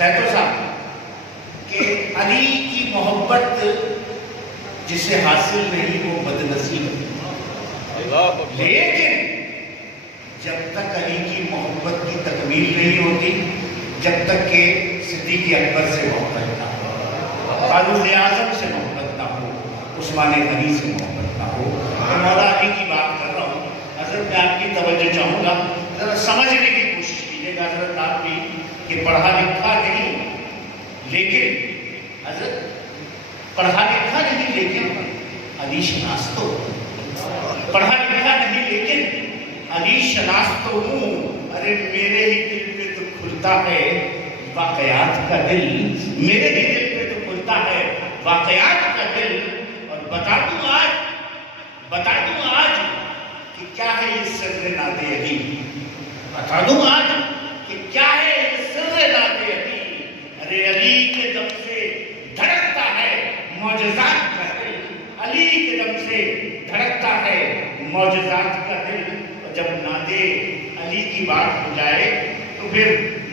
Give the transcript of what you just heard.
سیدو صاحب کہ علی کی محبت جسے حاصل نہیں وہ بدنصیب ہے، لیکن جب تک علی کی محبت کی تکمیل نہیں ہوتی، جب تک کہ صدیق اکبر سے محبت نہ ہو، فاروق اعظم سے محبت نہ ہو، عثمان غنی سے محبت نہ ہو، میں مولا علی کی بات کر رہا ہوں۔ حضرت میں آپ کی توجہ چاہوں گا، ذرا سمجھنے کی کوشش کیجیے گا حضرت آپ بھی، کہ پڑھا لکھا نہیں لیکن حضرت پڑھا لکھا نہیں لیکن علی شناس تو پڑھا لکھا نہیں لیکن علی شناس تو ہوں۔ ارے میرے ہی دل پہ تو کھلتا ہے واقعات کا دل، میرے ہی دل پہ تو کھلتا ہے واقعات کا دل، اور بتا دوں آج کہ کیا ہے یہ سر ناد علی، بتا دوں آج کہ کیا ہے یہ سر ناد علی۔ ارے علی کے دم سے دھڑکتا ہے معجزات کا دل، علی کے دم سے دھڑکتا ہے معجزات کا دل، اور جب ناد علی کی بات ہو جائے تو پھر